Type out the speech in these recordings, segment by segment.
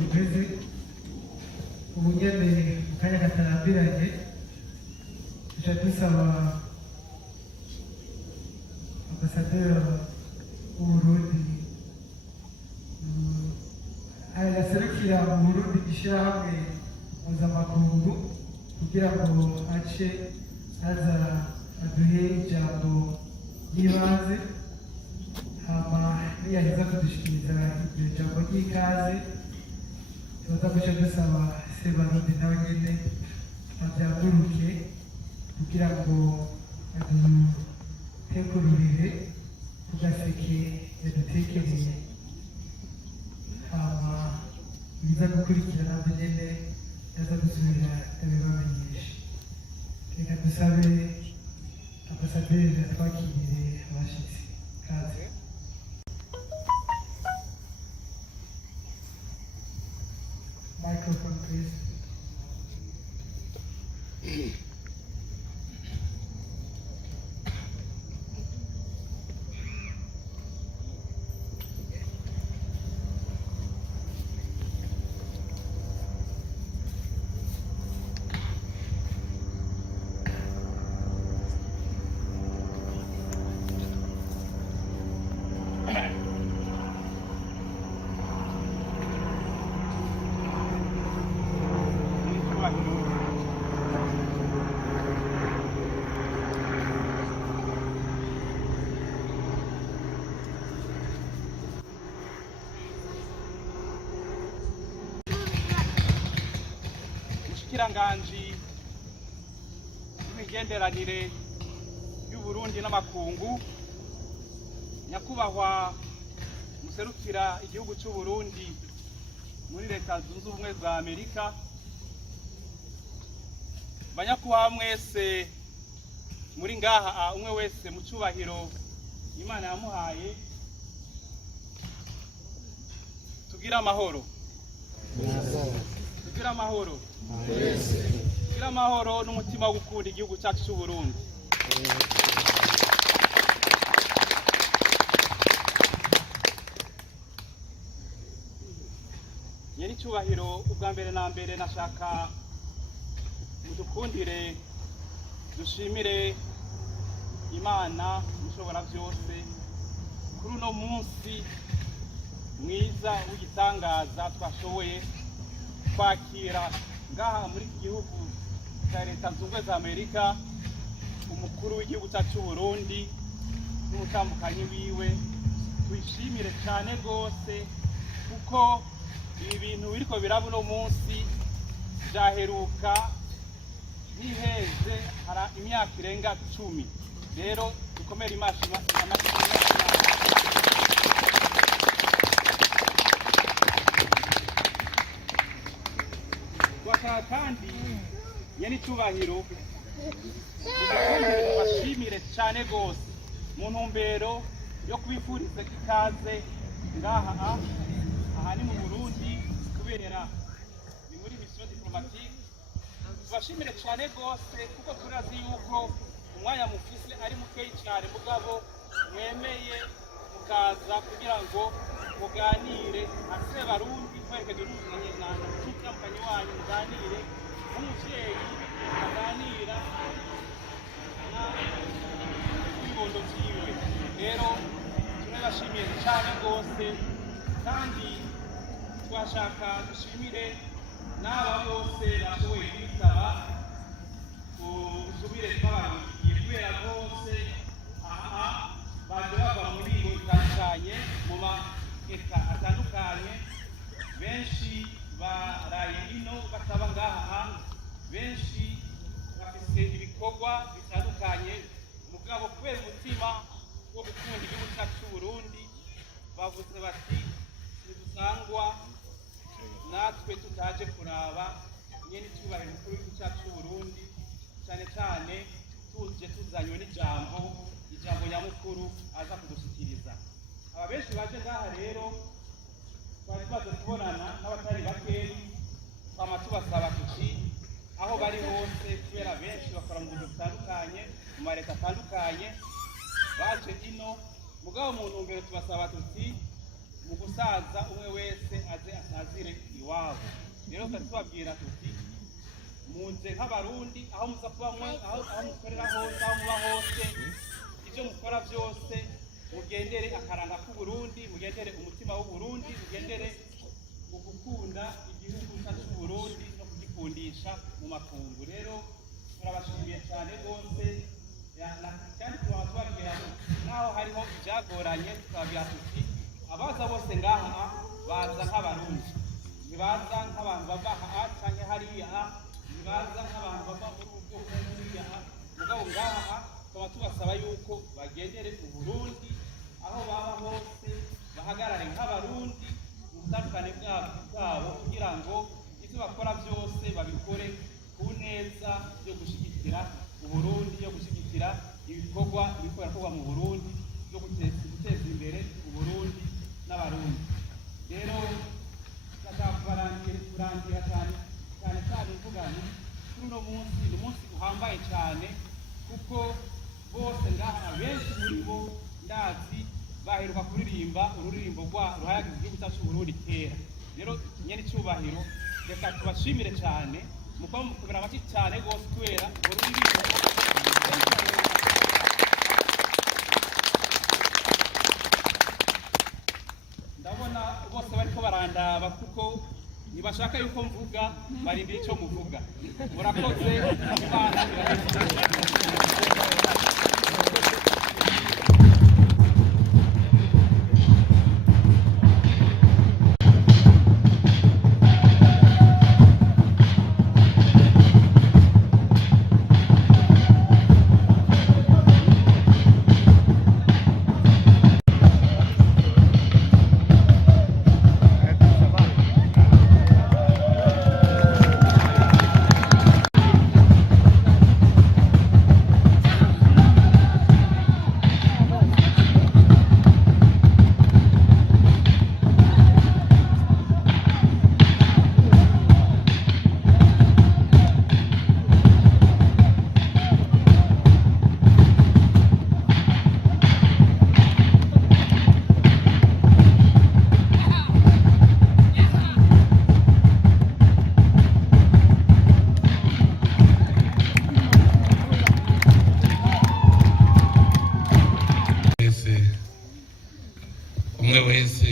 bimeze ubu nyene mu kanya katarambiranye tuca dusaba ambasaderi w'Uburundi yaserukira mu Burundi ishirahamwe mpuzamakungu kugira ngo ace aza aduhe ijambo ry'ibanze, hama niyaheza kudushikiriza iryo jambo ry'ikaze tuza guca dusaba Sebarundi nawe nyene avyaguruke kugira ngo adutegurire ku gaseke yadutekereye, hama ibiza gukurikira navyo nyene yaza gusubira abibamenyesha. Reka dusabe ambasaderi atwakirire abashitsi. Kaze. Microphone, please. Umushikiranganji w'imigenderanire y'Uburundi n'amakungu, nyakubahwa muserukira igihugu c'Uburundi muri Leta Zunze Ubumwe za Amerika, banyakubahwa mwese muri ngaha, umwe wese mu cubahiro Imana yamuhaye, tugira amahoro. Tugira amahoro. Tugira amahoro n'umutima wo gukunda igihugu cyacu c'Uburundi. Nyeri cyubahiro, ubwa mbere na mbere nashaka mudukundire dushimire Imana mushobora byose kuri uno munsi mwiza w'igitangaza twashoboye kwakira ngaha muri iki gihugu cya Leta Zunze Ubumwe za Amerika umukuru w'igihugu cyacu c'Uburundi n'umutambukanyi wiwe. Twishimire cyane rwose kuko ibi bintu biriko biraba uno munsi vyaheruka ntiheze hara imyaka irenga 10. Rero dukomere imashi kandi nyene icubahiro tubashimire cyane rwose mu ntumbero yo kubifuriza ikaze ngaha aha ni mu Burundi kubera ni muri mission diplomatique. Tubashimire cyane rwose kuko turazi yuko umwanya mufise ari mukeyi cyane, mugabo mwemeye mukaza kugira ngo muganire ase Barundi kwerekeje n'umutambukanyi wanyu, muganire nk'umuvyeyi aganira n'ibibondo vyiwe. Rero turabashimiye cyane rwose, kandi twashaka dushimire n'aba bose bashoboye kwitaba ubusubire twabarukiye kubera rwose aha baje bava mu bigo bitandukanye mu maeta atandukanye. Benshi baraye ino bataba ngaha, benshi bafise ibikorwa bitandukanye, mugabo kubera umutima wo gukunda igihugu cyacu c'Uburundi bavuze bati ntidusangwa natwe tutaje kuraba nyene icubahiro mukuru w'igihugu cyacu c'Uburundi, cyane cyane tuje tuzanywe n'ijambo nyamukuru aza kudushikiriza. Aba benshi baje ngaha rero twari tumaze kubonana n'abatari bakeyi, twama tubasaba tuti aho bari hose, kubera benshi bakora mu bintu bitandukanye mu mareta atandukanye, baje ino mugabo mu ntumbero tubasaba tuti mu ugusaza umwe wese aze asazire iwabo. Rero tubabwira tuti muze nk'abarundi aho muza kuba aho mukorera hose aho muba hose, ibyo mukora byose mugendere akaranga k'Uburundi, mugendere umutima w'Uburundi, mugendere ugukunda igihugu cyacu cy'Uburundi no kugikundisha mu makungu. Rero turabashimiye cyane rwose, kandi tubabwira naho hariho ibyagoranye, tukababwira tuti abaza bose ngaha baza nk'abarundi, ntibaza nk'abantu bava aha cyangwa hariya, ntibaza nk'abantu bava muri ubu bwoko buriya, mugabo ngaha tukaba tubasaba yuko bagendere Uburundi aho baba hose, bahagarare nk'abarundi mu butandukane bwabo, kugira ngo ibyo bakora byose babikore ku neza yo gushyigikira Uburundi, yo gushyigikira ibikorwa birakorwa mu Burundi, yo guteza imbere Uburundi n'abarundi. Rero kurangira cyane mvuga ni kuri uno munsi ni umunsi uhambaye cyane, kuko bose ngaha benshi muri bo ndazi baheruka kuririmba ururirimbo ruhayagiza igihugu cyacu Burundi kera. Rero nyene icyubahiro, reka tubashimire cyane mukuba mukubera amaki cyane rwose kubera ururirimbo. Ndabona bose bariko barandaba kuko ntibashaka yuko mvuga, barindira icyo muvuga. Murakoze Imana umwe wese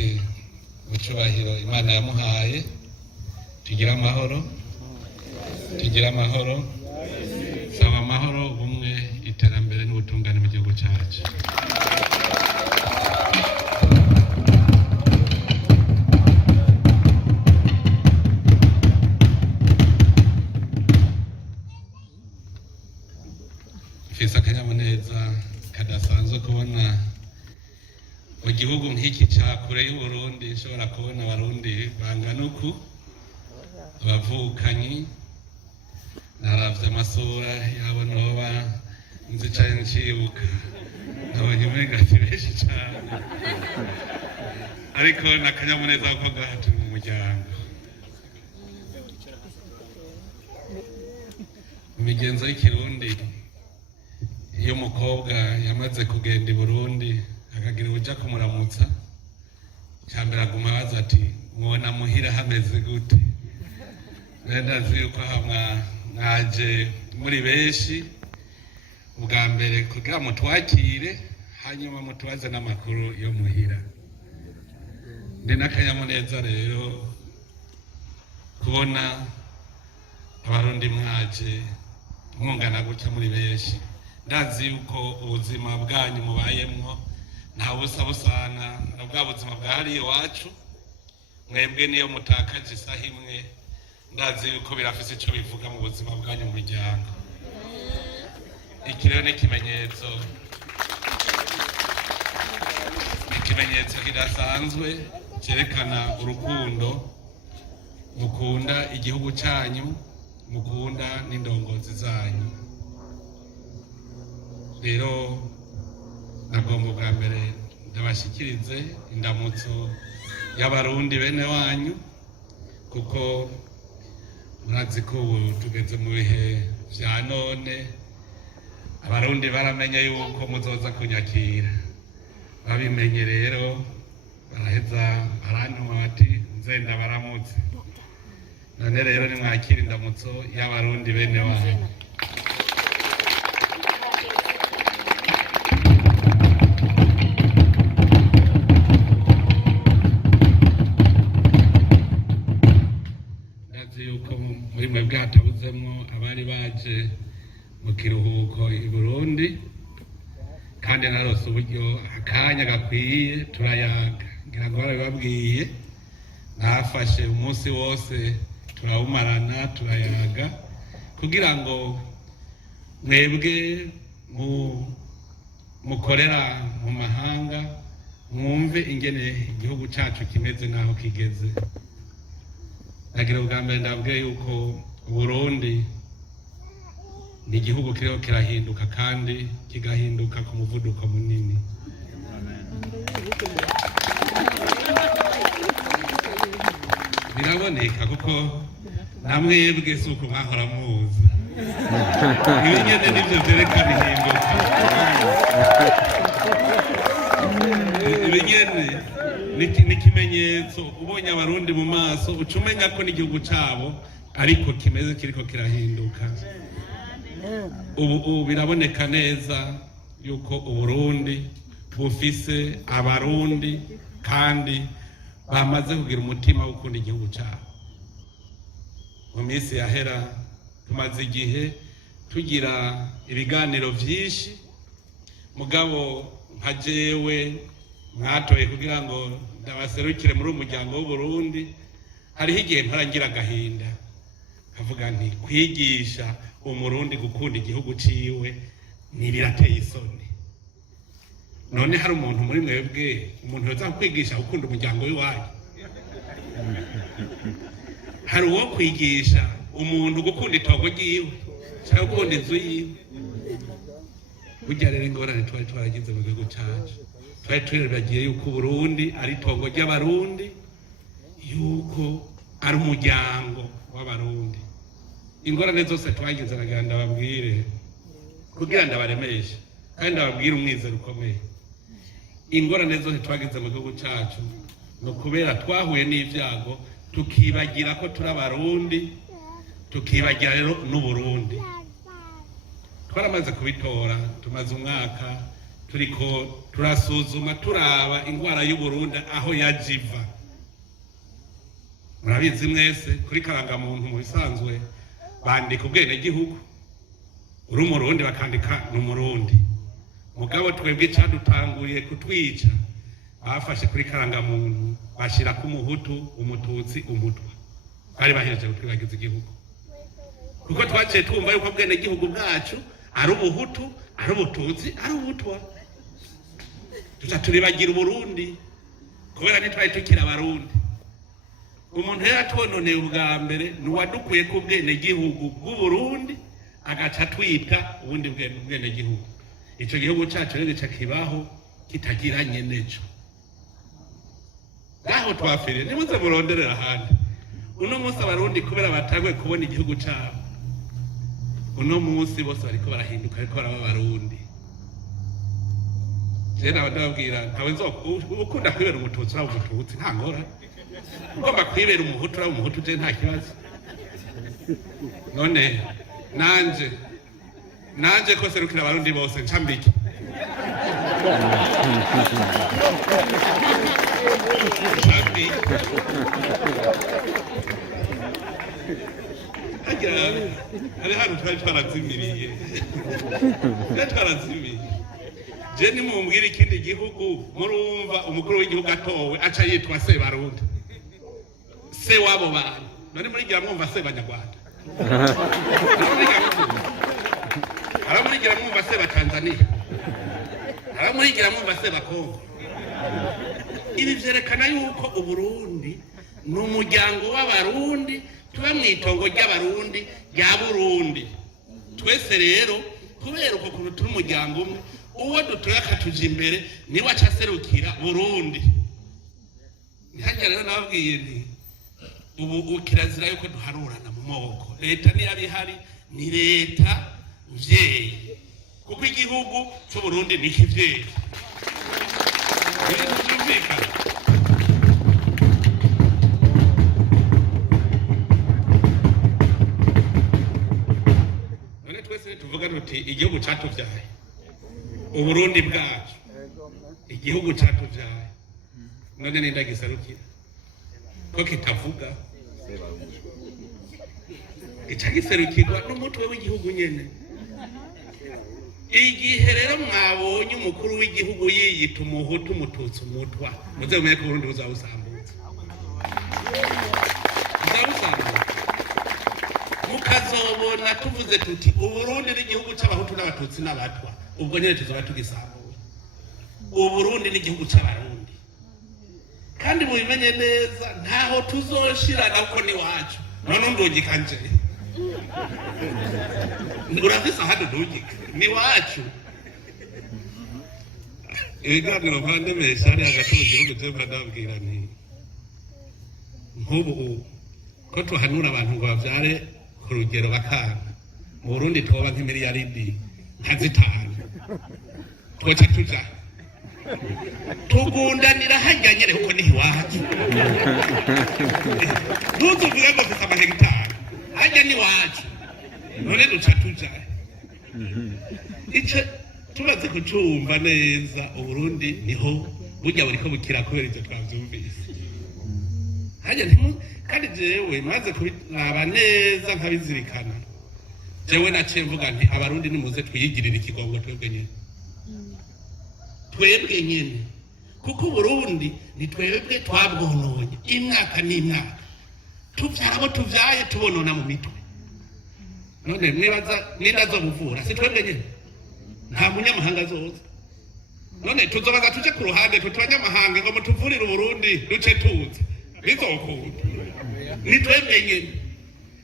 mu cyubahiro Imana yamuhaye. Tugira amahoro, tugira amahoro, saba amahoro, ubumwe, iterambere n'ubutungane mu gihugu cyacu. Mfise akanyamuneza kadasanzwe kubona mu gihugu nk'iki cya kure y'Uburundi nshobora kubona abarundi bangana uku, abavukanyi. Naravye amasura yabo noba nzicaye ncibuka, nabonye umenga si benshi cane, ariko n'akanyamuneza ko gahaturi mu muryango. Imigenzo y'ikirundi, iyo umukobwa yamaze kugenda i Burundi akagira uja kumuramutsa, cyambere aguma abaza ati mwona muhira hameze gute? Ndazi yuko mwaje muri benshi, ubwa mbere kugira mutwakire, hanyuma mutubaze n'amakuru yo muhira. Ndi n'akanyamuneza rero kubona abarundi mwaje mwungana gutya muri benshi. Ndazi yuko ubuzima bwanyu mubayemwo nta busa busana na bwa buzima bwahari iwacu. Mwebwe niyo mutakaje isaha imwe, ndazi yuko birafise icyo bivuga mu buzima bwanyu mu muryango. Iki rero ni ikimenyetso kidasanzwe cyerekana urukundo, mukunda igihugu cyanyu, mukunda n'indongozi zanyu. Rero nagomba bwa mbere ndabashikirize indamutso y'abarundi bene wanyu, kuko murazi ko ubu tugeze mu bihe vya none. Abarundi baramenye yuko muzoza kunyakira, babimenye rero baraheza barantuma bati nzenda baramutse. None rero nimwakira indamutso y'abarundi bene wanyu. Yuko muri mwebwe hatabuzemo abari baje mu kiruhuko i Burundi, kandi narose uburyo akanya gakwiye turayaga. Ngira ngo barabibabwiye, nafashe umunsi wose turawumarana turayaga kugira ngo mwebwe mukorera mu mahanga mwumve ingene igihugu cyacu kimeze n'aho kigeze. Nagira ubwa mbere ndabwiye yuko Burundi ni igihugu kiriho kirahinduka kandi kigahinduka ku muvuduko munini. Biraboneka kuko namwebwe si uko mwahora muzi. Ibi nyene nivyo vyerekana ihinduka. Ibi nyene ni ikimenyetso ubonye abarundi mu maso ucumenya ko n'igihugu cyabo ariko kimeze kiriko kirahinduka. Ubu biraboneka neza yuko Uburundi bufise abarundi kandi bamaze kugira umutima wo gukunda igihugu cyabo. Mu minsi yahera tumaze igihe tugira ibiganiro vyinshi, mugabo nka jewe mwatoye kugira ngo ndabaserukire muri umuryango w'Uburundi. Hariho igihe ntarangira agahinda kavuga nti kwigisha umurundi gukunda igihugu ciwe nibirateye isoni. None hari umuntu muri mwebwe umuntu yoza kwigisha gukunda umuryango w'iwanyu? Hari uwo kwigisha umuntu gukunda itongo ryiwe cyangwa gukunda inzu yiwe? Burya rero ingorane twari twaragize mu gihugu cyacu, twari turibagiye yuko Burundi ari itongo ry'abarundi, yuko ari umuryango w'abarundi. Ingorane zose twagize nagira ndababwire kugira ndabaremeshe kandi ndababwire umwizero ukomeye. Ingorane zose twagize mu gihugu cyacu no kubera twahuye n'ivyago tukibagira ko turi abarundi, tukibagira rero n'Uburundi. Twaramaze kubitora, tumaze umwaka turiko turasuzuma turaba ingwara y'Uburundi aho yajiva. Murabizi mwese kuri karangamuntu mu bisanzwe bandika ubwene gihugu, uri umurundi bakandika n'umurundi. Mugabo twebwe cadutanguriye kutwica, bafashe kuri karangamuntu bashira ku muhutu, umututsi, umutwa. Bari bahereje kutwibagiza igihugu, kuko twaciye twumva yuko bwene gihugu bwacu ari ubuhutu, ari ubututsi, ari ubutwa. Tuca turibagira Uburundi kubera ntitwari tukira abarundi. Umuntu rero atononeye ubwa mbere nuwadukuye ku bwene gihugu bw'Uburundi agaca twita ubundi bwene gihugu. Ico gihugu cyacu rero kibaho kitagira nyenejo. Gaho twafire nimuze muronderera ahandi. Uno munsi abarundi kubera batagwe kubona igihugu cyabo, uno munsi bose bariko barahinduka ariko baraba abarundi. Jena badabwira ntawe ukunda kwibera umututsi ura umututsi nta ngora, ugomba kwibera umuhutu ura umuhutu je nta kibazo. None nanje ko serukira abarundi bose ncambike. Hari hano twari twarazimiriye. Twarazimiriye. Je nimumbwira ikindi gihugu murumva umukuru w'igihugu atowe aca yitwa Sebarundi. Se wabo bantu. None murigira mwumva Sebanyarwanda. Aramurigira mwumva Sebatanzania. Aramurigira mwumva Sebakongo. Ibi vyerekana yuko Uburundi ni umuryango w'abarundi, tuba mwitongo ry'abarundi rya Burundi. Twese rero kubera uko kuntu turi umuryango umwe, uwo dutuye akatuja imbere niwe acaserukira Burundi. Nihajya rero nababwiye nti ubu kirazira yuko duharurana mu moko. Leta niyo abihari ni leta mvyeyi, kuko igihugu c'Uburundi ni kivyeyi. twese tuvuga tuti igihugu catuvyaye uburundi bwacu igihugu catuvyaye none ninda gisarukira ko kitavuga ica giserukirwa n'umutwe w'igihugu nyene. Igihe rero mwabonye umukuru w'igihugu yiyita umuhutu umututsi umutwa muze mumenye ko Burundi buzawusambutsa mukazobona tuvuze tuti Uburundi n'igihugu c'abahutu n'abatutsi n'abatwa ubwo nyene tuzoba tugisambura. Uburundi n'igihugu c'abarundi kandi mubimenye neza ntaho tuzoshirana ko ni wacu none ndungika nje urafise ahandi ndungika ni wacu. Ibiganiro mpande mesha ari hagati mu gihugu cy'u ndabwira nti nk'ubu ko tuhanura abantu ngo bavyare ku rugero bakanga mu Burundi twoba nk'imiliyaridi nka 5 twoca tuja tugundanira hajyanye rero ko ni iwacu ntuzuvuge ngo mfite amahegitari hajya ni iwacu none duca tuja ico tumaze kucumva neza Uburundi niho burya buriko bukira kubera ivyo twavyumvise hajya kandi jewe maze kubiraba neza nkabizirikana jewe naciye mvuga nti abarundi nimuze twiyigirira ikigongo twebwe nyene kuko Burundi ni twebwe twabwononye imyaka n'imyaka tuvyara abo tuvyaye tubonona mu mitwe none mwibaza nindazo buvura si twebwe nyene nta munyamahanga azoza none tuzobaza tuje ku ruhande tutubanyamahanga ngo mutuvurire Burundi duce tuze bizokunda ni twebwe nyene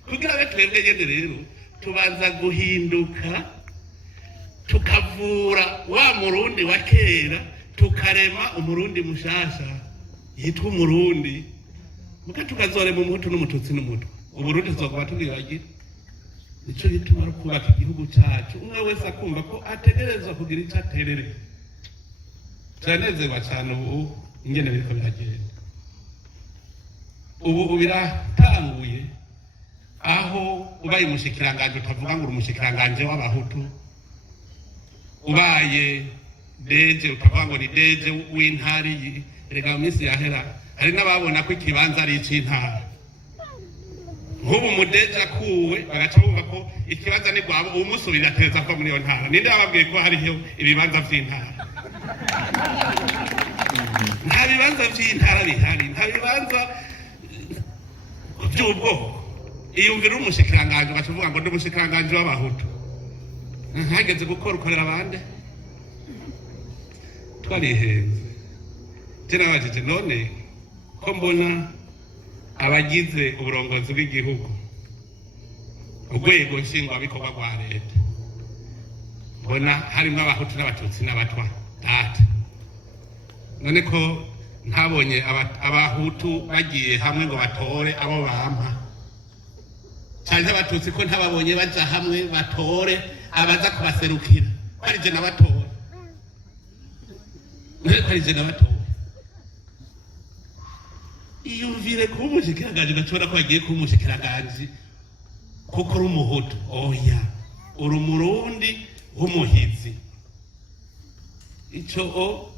kugira ngo twebwe nyene rero tubanza guhinduka tukavura wa murundi wa kera tukarema umurundi mushasha yitwa umurundi muka tukazorema umuhutu n'umututsi n'umutwa Uburundi tuzokuba tubibagira. Nico gituma kubaka igihugu cyacu umwe wese akumva ko ategerezwa kugira icyo aterere. Turanezerwa cyane ubu ingene biriko biragenda ubu biratanguye aho ubaye umushikiranganje utavuga ngo umushikiranganje w'abahutu ubaye deje utavuga ngo ni deje w'intari rega mu minsi yahera hari n'ababona ko ikibanza ari ic'intara nk'ubu mudeje akuwe bagaca bumva ko ikibanza ni gwabo umusubira ateza ko muri yo ntara ninde yababwiye ko hariho ibibanza vy'intara nta bibanza vy'intara bihari nta bibanza by'ubwoko iyumvira umushikiranganje bacuvuga ngo ndi umushikiranganje w'abahutu hageze gukora ukorera abandi twarihenze tenabajije none ko mbona abagize uburongozi bw'igihugu urwego nshingwabikorwa rwa leta mbona harimo abahutu n'abatutsi n'abatwa data none ko ntabonye abahutu bagiye hamwe ngo batore abo bampa cyane abatutsi ko ntababonye baja hamwe batore abaza kubaserukira arije n'abatora arije n'abatora iyumvire kuba umushikiranganje gashobora ko agiye kuba umushikiranganje kuko uri umuhutu oya uri umurundi w'umuhizi ico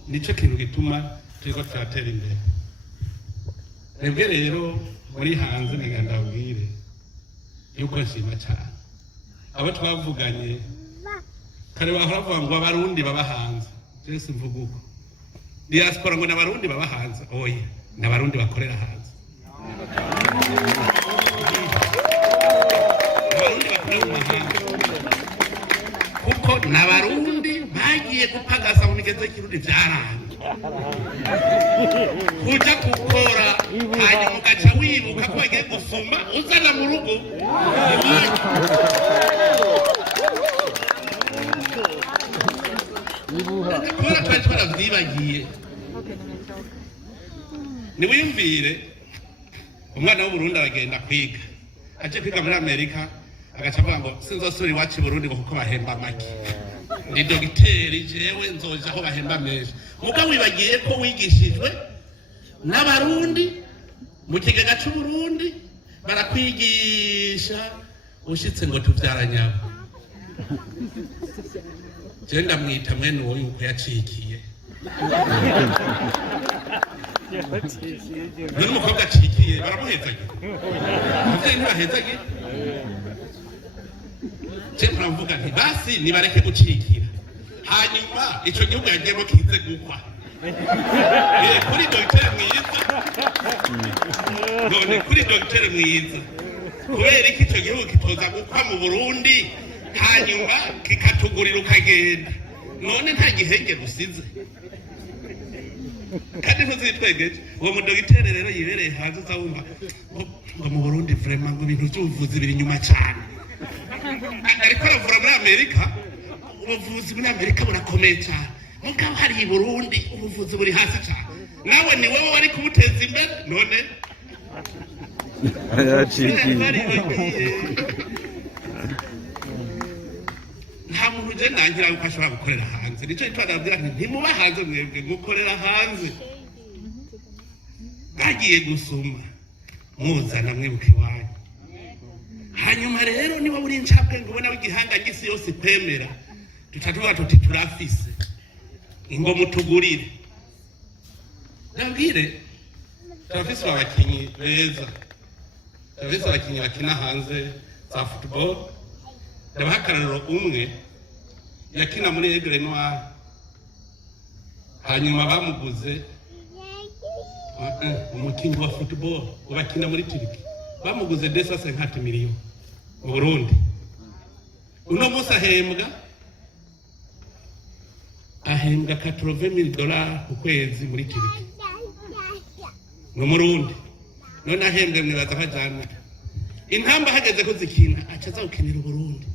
nico kintu gituma turiko turatera imbere. Rebwe rero muri hanze ninga ndabwire yuko nshima cyane abo twavuganye kare bahora bavuga ngo abarundi baba hanze Jesse mvuga uko diaspora ngo n'abarundi baba hanze oya n'abarundi bakorera hanze abarundi bakorera mu mahanga kuko n'abarundi bagiye gupagasa mu migenzo y'ikirundi vyaranga kuja gukora hanyuma ugaca wibuka ko wagiye gusuma uzana mu rugo kubera twari twaravyibagiye. Niwiyumvire umwana w'Uburundi aragenda kwiga aje kwiga muri Amerika agaca avuga ngo sinzosubira iwacu i Burundi kuko bahemba make ni dogiteri jewe nzoja aho bahemba menshi mugabo wibagiye ko wigishijwe n'abarundi mu kigega c'Uburundi barakwigisha ushitse ngo tuvyaranyabo je ndamwita mwene uwo yuko yacikiye none umukobwa acikiye baramuhezagiye umuvyeyi ntibahezagiye je muravuga nti basi nibareke gucikira hanyuma ico gihugu yagiyemo kize gukwa kuri dogiteri mwiza none kuri dogiteri mwiza kubera iki ico gihugu kitoza gukwa mu Burundi hanyuma kikatugurira ukagenda none nta gihenge gusize kandi ntuzitwegeje uwo mudogiteri rero yibereye hanze uzawumva ngo mu Burundi vraiment ngo ibintu by'ubuvuzi biri inyuma cyane ariko aravura muri Amerika ubuvuzi muri Amerika burakomeye cyane mugabo hari i Burundi ubuvuzi buri hasi cyane nawe ni wowe wari kubuteza imbere none nta muntu uje nangira yuko ashobora gukorera hanze nicyo gituma ndababwira nti ntimuba hanze mwebwe gukorera hanze bagiye gusuma muzana mwibuka iwanyu hanyuma rero niba buri incabwenge ubona w'igihanga gisi yose kwemera duca tuvuga tuti turafise ngo mutugurire ndabwire turafise abakinyi beza turafise abakinyi bakina hanze za football ndabaha akarorero umwe yakina muri Aigle Noir hanyuma bamuguze umukinyi wa football ubakina muri Turiki bamuguze 250 miliyoni mu Burundi uno musi ahembwa $80,000 ku kwezi muri Turiki no Burundi none ahembwe mwibaza kajana intamba hageze ko zikina acaza gukinira Burundi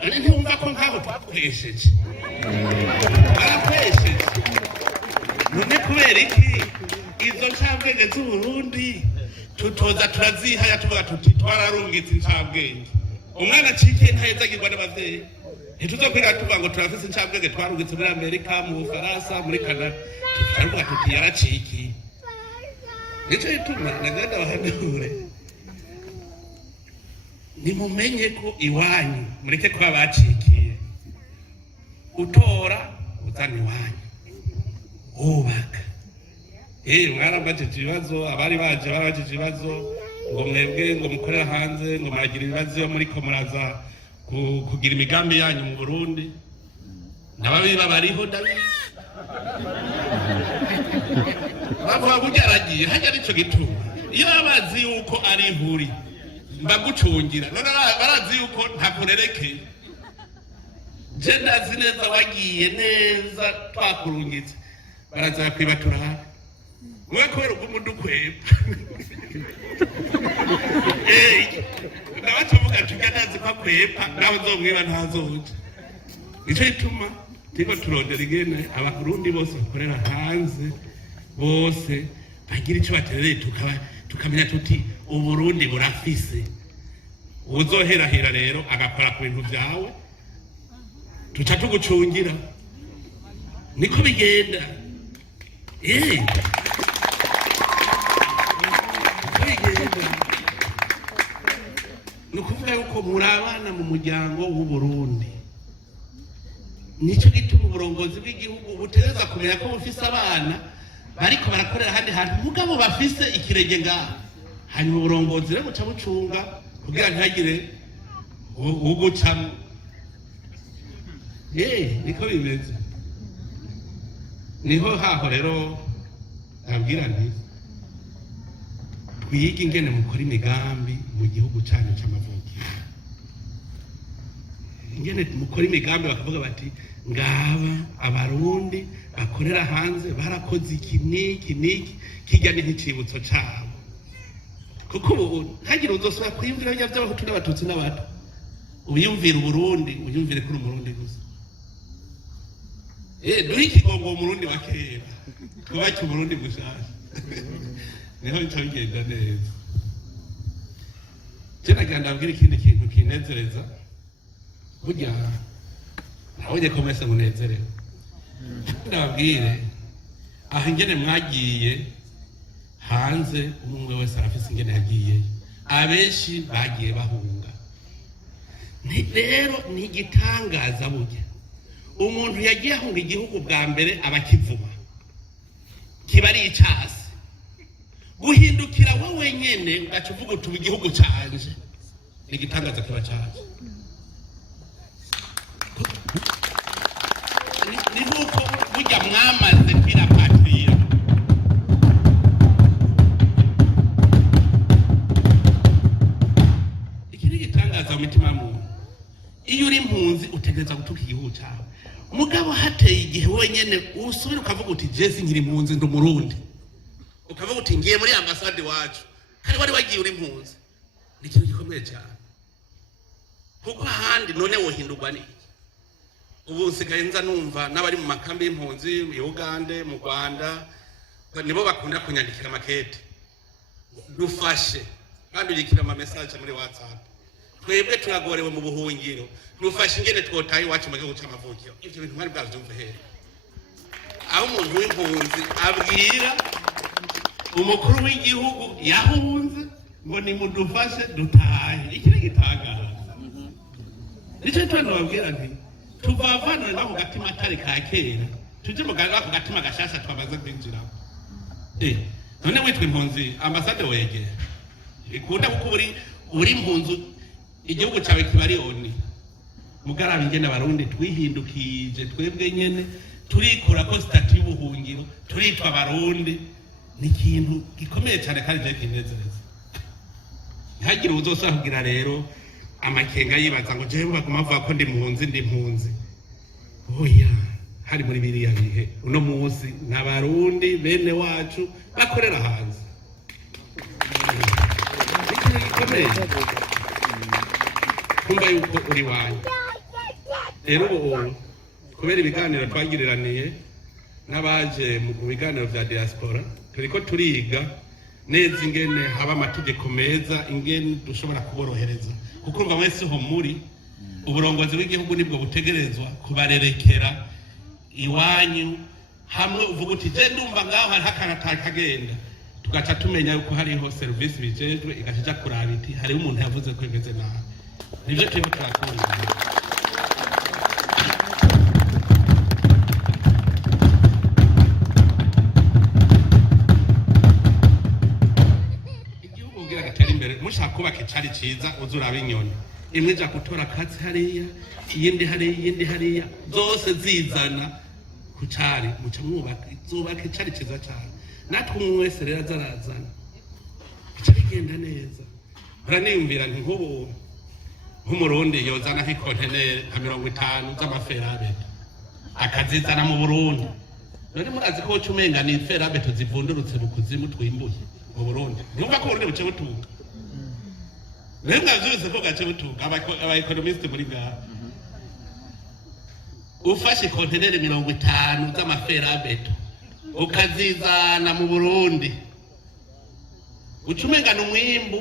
ane ntumva ko nkaho twakwesheje arakwesheje none kubera iki izo ncabwenge z'u Burundi tutoza turazihaya tuvuga tuti twararungitse incabwenge umwana acikiye ntahezagirwa n'abavyeyi ntituzokwira tuvuga ngo turafise incabwenge twarungitse muri Amerika mu Bufaransa muri Canada tutavuga tuti yaracikiye nico gituma nagenda bahanure nimumenye ko iwanyu mureke kuba bacikiye utora uzana iwanyu ubaka mwarambajije ibibazo abari baje barabajije ibibazo ngo mwebwe ngo mukorera hanze ngo muragira ibibazo muriko muraza kugira imigambi yanyu mu Burundi nababiba bariho ndabizi bavuga kubyaragiye hajya nico gituma iyo babazi yuko ari inkuri mbagucungira none barazi yuko ntakurerekeye je ndazi neza wagiye neza twakurungitse baraza kwibatura hafi mwe kubera umudukweba ndabatuvuga tuga ndazi ko akweba nawe uzomwiba ntazoja nico gituma tiko turondera igene abarundi bose bakorera hanze bose bagira ico baterereye tukamenya tuti Uburundi burafise uzoherahera rero agakora ku bintu byawe tuca tugucungira niko bigenda nukuvuga yuko murabana mu muryango w'u Burundi nico gituma uburongozi bw'igihugu butereza kumenya ko bufise abana bariko barakorera handi hantu mugabo bafise ikirege ngaho hanyuma uburongozi rero buca bucunga kugira ntihagire ugucamo niko bimeze niho haho rero nabwira nti twige ingene mukora imigambi mu gihugu cyanyu c'amavukiro ingene mukora imigambi bakavuga bati ngaba abarundi bakorera hanze barakoze iki niki kijya n'icibutso cabo kuko ubu ntagira uzosubira kwiyumvira by'abahutu n'abatutsi n'abato ubiyumvira Uburundi uyumvire kuri umurundi gusa duhe ikigongo umurundi wa kera twubake Uburundi gushasha niho nico bigenda neza je nagira ndabwira ikindi kintu kinezereza burya nabonye ko mwese munezerewe ndababwire aho ingene mwagiye hanze umwe wese arafise ingene yagiye abenshi bagiye bahunga rero ni igitangaza burya umuntu yagiye ahunga igihugu bwa mbere abakivuma kiba ari icasi guhindukira wowe nyene ugaca uvuga uti igihugu canje ni igitangaza kiba canje ni nk'uko burya mwamaze kwirapatriya iki ni igitangaza mu mitima y'umuntu iyo uri impunzi utegereza gutuka igihugu cyawe mugabo hateye igihe wenyene usubira ukavuga uti jesi nkiri impunzi ndi umurundi ukavuga uti ngiye muri ambasade wacu kandi wari wagiye uri impunzi ni ikintu gikomeye cyane kuko ahandi none wohindurwa n'iki ubu nsigaye nza numva n'abari mu makambi y'impunzi mu Uganda mu Rwanda nibo bakunda kunyandikira amakete dufashe kandi uyikira ama message muri WhatsApp twebwe turagorewe mu buhungiro dufashe ingene twotaye iwacu mu gihugu cy'amavukiro ivyo bintu mwari bwavyumve here aho umuntu w'impunzi abwira umukuru w'igihugu yahunze ngo nimudufashe dutahe iki ni gitangaza nicyo twende babwira nti tuvavanwe ngaho gatima atari ka kera tuje mu gaga ku gatima gashasha twamaze kwinjira none witwa impunzi ambasade wege ikunda kuko uri impunzi igihugu cyawe kiba ari oni mugarabi ngene abarundi twihindukije twebwe nyene turikora ko stati y'ubuhungiro turitwa abarundi ni ikintu gikomeye cyane kandi je kinezereza ntagire uzosaba kugira rero amakenga yibaza ngo jewe baguma bavuga ko ndi impunzi oya hari muri biriya bihe uno munsi n'abarundi bene wacu bakorera hanze kumva yuko uri wanyu rero ubu kubera ibiganiro twagiriraniye n'abaje mu biganiro vya diaspora turiko turiga neza ingene haba amategeko meza ingene dushobora kuborohereza kuko mba wese ho muri uburongozi bw'igihugu nibwo butegerezwa kubarerekera iwanyu hamwe uvuga uti je ndumva ngaho hari hakana kagenda tugaca tumenya yuko hariho service bijejwe igaca kuraba iti hari umuntu yavuze ko imeze nabi nivyo turimo turakora igihugu kugira gatera imbere mushaka kubaka icari ciza uzuraba inyoni imwe ja gutora katsi hariya iyindi hariya zose zizana ku cari muca mwubaka zubaka icari ciza cyane natwe umwe wese rero azarazana ica bigenda neza uraniyumvira nti nk'ubu nk'umurundi yozana nk'ikonteneri nka 50 z'amaferabeto akazizana mu Burundi none murazi ko umenga ni ferabeto zivundurutse mu kuzimu twimbuye mu Burundi numva ko Burundi buce butunga rero mwavyuze ko gace butunga aba economist muri ngaha ufashe konteneri 50 z'amaferabeto ukazizana mu Burundi ucumenga n'umwimbu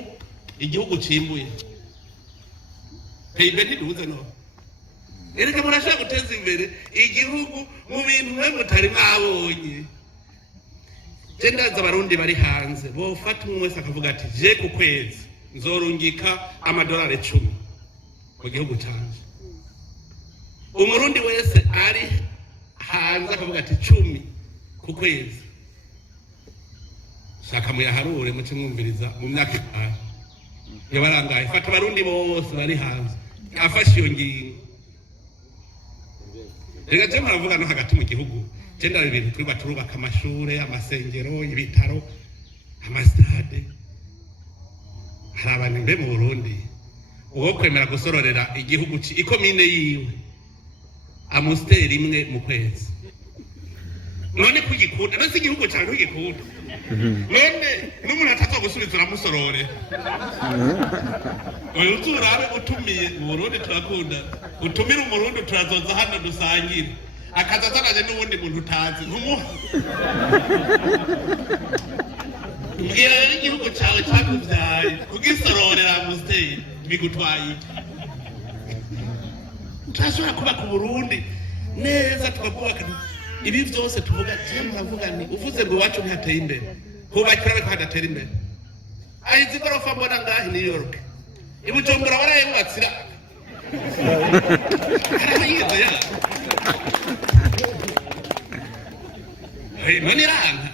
igihugu cimbuye peibe ntiduze no ereka murashaka guteza imbere igihugu mu bintu mwe mutari mwabonye je ndaza abarundi bari hanze bofata umwe wese akavuga ati je ku kwezi nzorungika amadolari 10 mu gihugu canje umurundi wese ari hanze akavuga ati 10 ku kwezi shaka muyaharure muce mwumviriza mu myaka 5 yabarangaye fata abarundi bose bari hanze afashe iyo ngingo rega je muravuga no hagati mu gihugu je ndari ibintu twiba turubaka amashure amasengero ibitaro amastade hari abantu mbe mu Burundi uwo kwemera gusororera igihugu ikomine yiwe amusteri imwe mu kwezi none kugikunda nasi igihugu cyane ugikunda none n'umuntu ataka gusubiza uramusorore oyo turabe utumiye mu Burundi turakunda utumira umurundi turazoza hano dusangire akazazanaje n'ubundi muntu utazi mbwira rero igihugu cyawe cyakuvyaye kugisororera amusteri bigutwaye turashobora kubaka Burundi neza tukabwubaka ibi byose tuvuga cyane navuga ni uvuze ngo iwacu ntihateye imbere hubakira ariko hadatera imbere ayizi gorofa mbona ngahi New York ibujumbura barayubatsira arayiga ya none iranga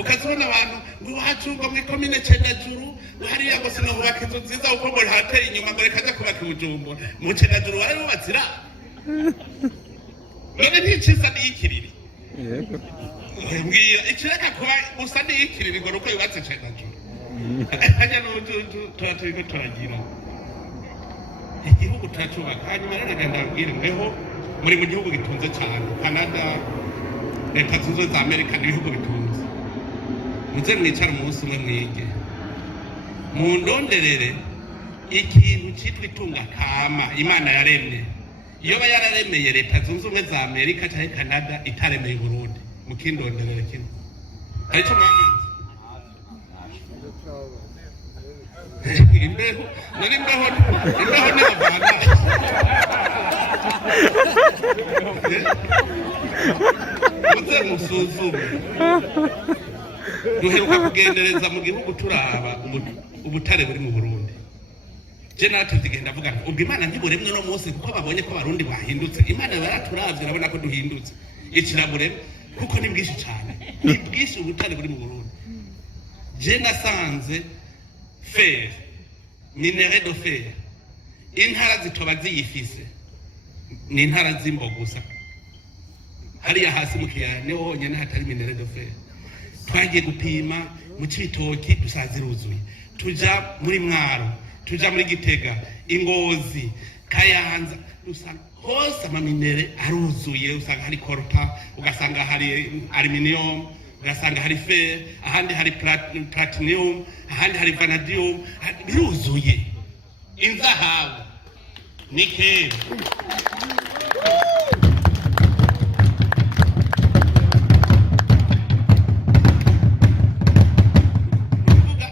ukazibona abantu ngo wacunga muri komine Cendajuru ngo hariya ngo sinubaka inzu nziza kuko ngo hateye inyuma ngo reka ajya kubaka Bujumbura mu Cendajuru wari wubatsira none nticisa n'iyikiriri mbwira ikireka kuba usa n'iyikiriri ngo nuko yubatse Cendajuru hajya n'ubujuju tuba turiko turagira igihugu turacubaka hanyuma rero reka ndabwire mweho muri mu gihugu gitunze cyane Canada Leta Zunze Ubumwe za Amerika n'ibihugu bitunze muze mwicara umunsi umwe mwige mundonderere ikintu cyitwa itunga kama Imana yaremye iyo yararemeye Leta Zunze Ubumwe za Amerika cyangwa Canada itaremeye Burundi mukindonderere kimwe aricyo mwamuzi imbeho nari imbeho n'abana muze musuzume duheruka kugendereza mu gihugu turaba ubutare buri mu Burundi je natwe zigenda avuga ubwo Imana ntiburemwe no munsi kuko babonye ko abarundi bahindutse Imana yaraturavye urabona ko duhindutse ikiraburemwe kuko ni bwinshi cyane ni bwinshi ubutare buri mu Burundi je nasanze fer minere de fer intara zitoba ziyifise ni intara z'imbo gusa hariya hasi mu kiyaya niho honyine hatari minere de fer twagiye gupima mu Cibitoki dusaziruzuye tuja muri Mwaro tuja muri Gitega Ingozi Kayanza usanga hose amaminere aruzuye usanga hari coltan ugasanga hari aluminium ugasanga hari fer ahandi hari platinum ahandi hari vanadium biruzuye inzahabu nikel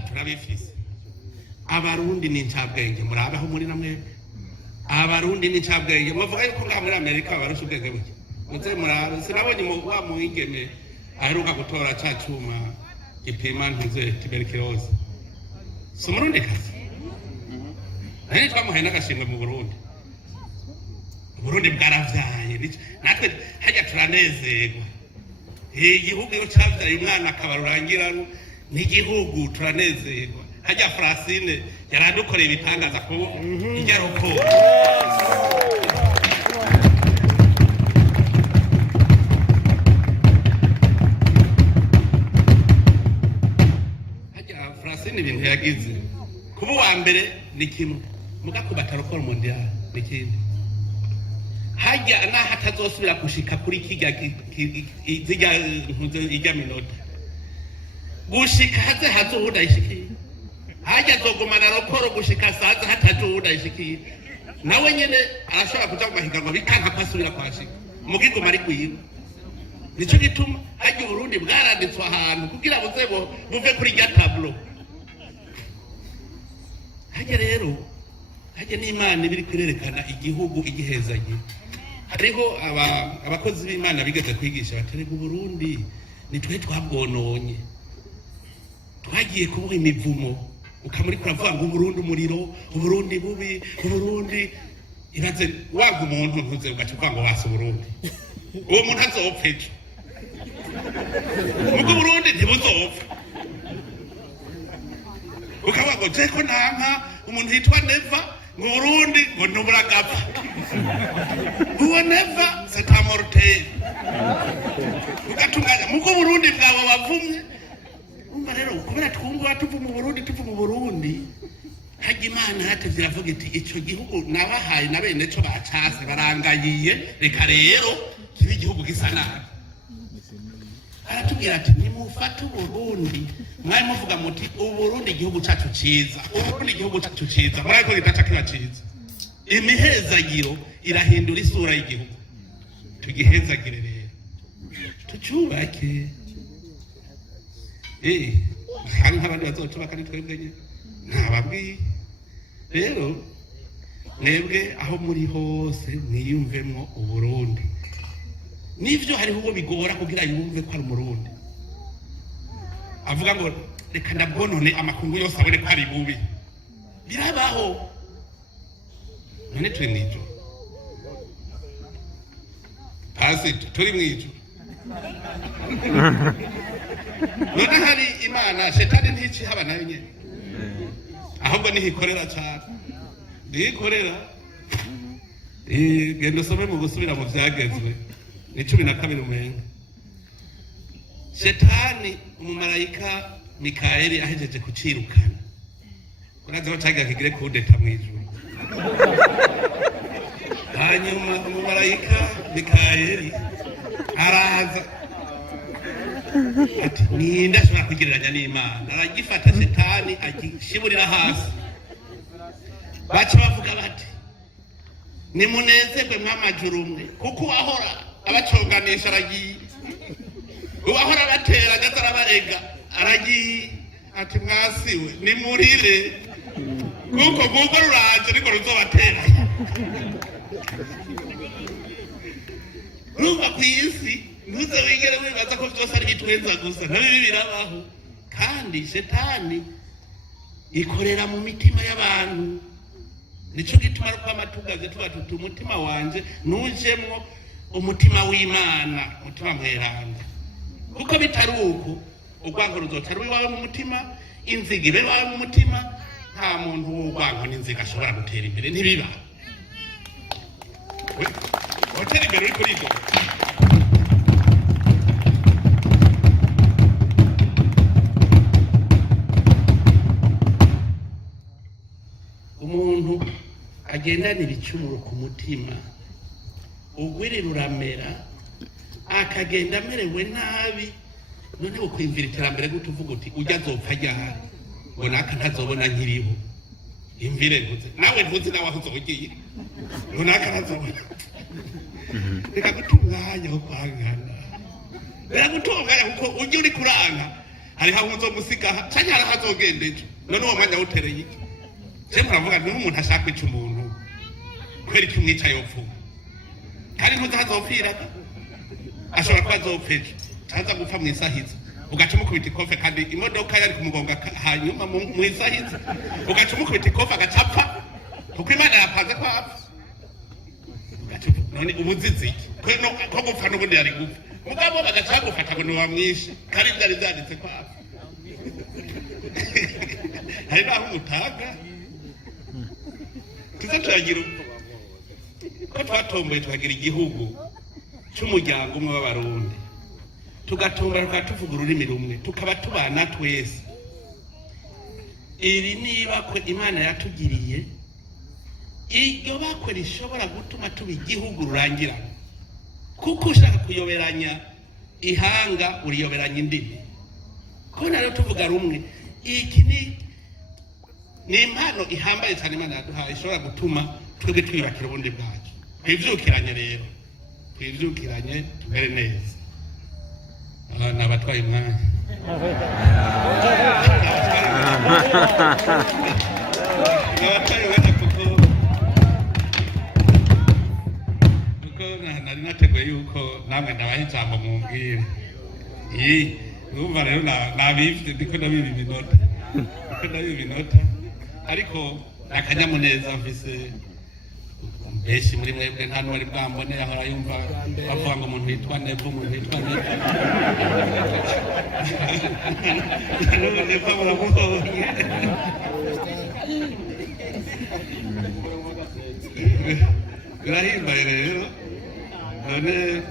turabifise abarundi ni ncabwenge murabaho muri namwe abarundi ni ncabwenge muvuga yuko ngaha muri Amerika barusha ubwenge buke muze murabe sinabonye wa muigeme aheruka gutora ca cuma gipima ntuze tuberculose si umurundi kazi nari twamuhaye n'agashimwe mu Burundi bwaravyaye natwe hajya turanezerwa igihugu iyo cavyaye umwana akabarurangira n'igihugu turanezerwa hajya Francine yaradukoreye ibitangaza ko ijya rukora ibintu yagize kuba uwa mbere ni kimwe mugakubatara ukora mondial n'ikindi hajya naho atazosubira gushika kuri kijya ijya minota gushika hazohuda ishikiye hajya azogumana rokoro gushika saza hatajuhuda ishikiye nawe nyene arashobora kuja mu mahiganwa bikanka kwasubira kwashika mugigoma ari kwiba nico gituma hajya Burundi bwaranditswe ahantu kugira buve kuri rya tableau hajya rero hajya n'Imana ibiri kwerekana igihugu igihezagiye hariho abakozi b'Imana bigeze kwigisha baterega Burundi nitwe twabwononye twagiye kubuha imivumo ukamuri kuravuga ngo Burundi umuriro Burundi bubi Burundi iraze waga umuntu ntuze ugacuka ngo wase Burundi uwo muntu azopfa ejo ubwo Burundi ntibuzopfa ukavuga ngo jeko nanka umuntu yitwa Neva ngo Burundi ngo nuburagapfa uwo Neva c'est un mortel ugatunganya muko Burundi bwabo bavumye umva rero kubera twumva tuvu mu Burundi hajya Imana hatevye iravuga iti ico gihugu nabahaye na bene cyo bacase barangayiye reka rero kibi igihugu gisa nabi aratubwira ati nimufate Burundi mwaye muvuga muti Burundi igihugu cyacu ciza Burundi igihugu cyacu ciza mwaye ko gitaca kiba ciza imihezagiro irahindura isura y'igihugu tugihezagire rero tucubake hari nk'abandi bazocubaka nitwebwe nyine ntababwiye rero mwebwe aho muri hose mwiyumvemwo Uburundi nivyo hariho uwo bigora kugira yumve ko ari Umurundi avuga ngo reka ndabwonone amakungu yose abone ko ari bubi birabaho none turi mw'ijuru pasito turi mw'ijuru none hari imana shetani ntihaba nayo nyene ahubwo nihikorera cyane nihikorera genda usome mu gusubira mu vyagezwe ni 12 umenga shetani umumarayika Mikayeli ahejeje kucirukana uraza ko cagiye kigire kudeta mw'ijuru hanyuma umumarayika Mikayeli araza ati ninde ashobora kugereranya n'Imana aragifata shetani agishiburira hasi baca bavuga bati nimunezerwe mw'amajuru umwe kuko uwahora abaconganisha aragiye uwahora abatera agaza arabarega aragiye ati mwasiwe nimurire kuko gugo ruraje niko ruzobatera rumva kw'isi ntuze wigere wibaza ko vyose ari bitwenza gusa ntabibi birabaho kandi shetani ikorera mu mitima y'abantu nico gituma ruko amatugaze tuba tuti umutima wanje nujemwo umutima w'Imana umutima mweranda kuko bitari uko urwango ruzoca rubi wawe mu mutima inziga ibe wawe mu mutima nta muntu w'urwango n'inziga ashobora gutera imbere ntibiba hoteli imbere uri kuri ibyo umuntu agendana ibicumuro ku mutima ugwiri ruramera akagenda amerewe nabi none ukwimvira iterambere gute uvuga uti ujya azopfa ryahari ngo naka ntazobona nkiriho imvire ntuze nawe ntuzi nawe aho uzogiye ngo naka ntazobona reka gutunganya wo kwangana reka gutunganya kuko ujya uri kuranga hari aho uzomusiga canke hari aho azogenda ejo none uwo mwanya wutereye iki je muravuga ni umuntu ashaka kwica umuntu kwera icyo umwica yopfuba kandi ntuzi aho azopfira ashobora kuba azopfeje aza gupfa mw'isahizo ugaca umukubita ikofe kandi imodoka yari kumugonga hanyuma mw'isahizo ugaca umukubita ikofe agacapfa kuko Imana yapanze ko apfa none ubuzizi ko gupfa n'ubundi yari gupfa mugabo bagaca gufata ngo niwamwishe kandi byari byanditse ko apfa hari naho umutaga tuza turagira ko twatomboye tukagira igihugu cy'umuryango umwe w'abarundi tugatunga tuvuga ururimi rumwe tukaba tubana twese iri niba ko Imana yatugiriye iryo bakwe rishobora gutuma tuba igihugu rurangira kuko ushaka kuyoberanya ihanga uriyoberanya indimi ko rero tuvuga rumwe iki ni impano ihambaye cyane Imana yaduhaye ishobora gutuma twebwe twiyubakira ubundi bwacu twivyukiranye rero twivyukiranye tumere neza nabatwaye umwanya kuko nari nateguye yuko namwe ndabaha ijambo mumbwire urumva rero nabivye ndiko ndabiba iminota ariko akanyamuneza mfise benshi muri mwebwe nta n'uwari bwambone ahora yumva bavuga ngo umuntu yitwa Nevo Nevo muramubonye birahimbaye rero none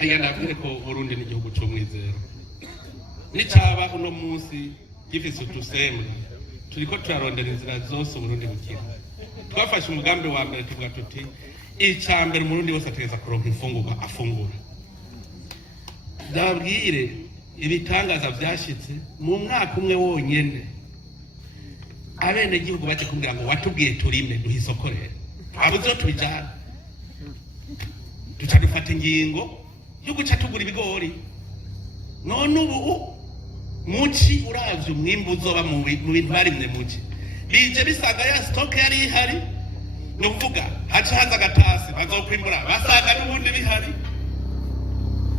aya nabwire ko Burundi ni igihugu c'umwizero nicaba uno munsi gifise utusembwa turiko turarondera inzira zose Burundi bukira twafashe umugambi wa mbere tuvuga tuti icambere umurundi wose ategeza kuronka imfungurwa afungura ndabwire ibitangaza vyashitse mu mwaka umwe wonyene abene gihugu baje kumbwira ngo watubwiye turime duha isoko rero abuzo tubijana duca dufata ingingo yo guca tugura ibigori none ubu muci uravye umwimbu uzoba mu bintu barimye muci bije bisaga ya stock yari ihari nuvuga haca haza agatasi bazokwimbura basaga n'ubundi bihari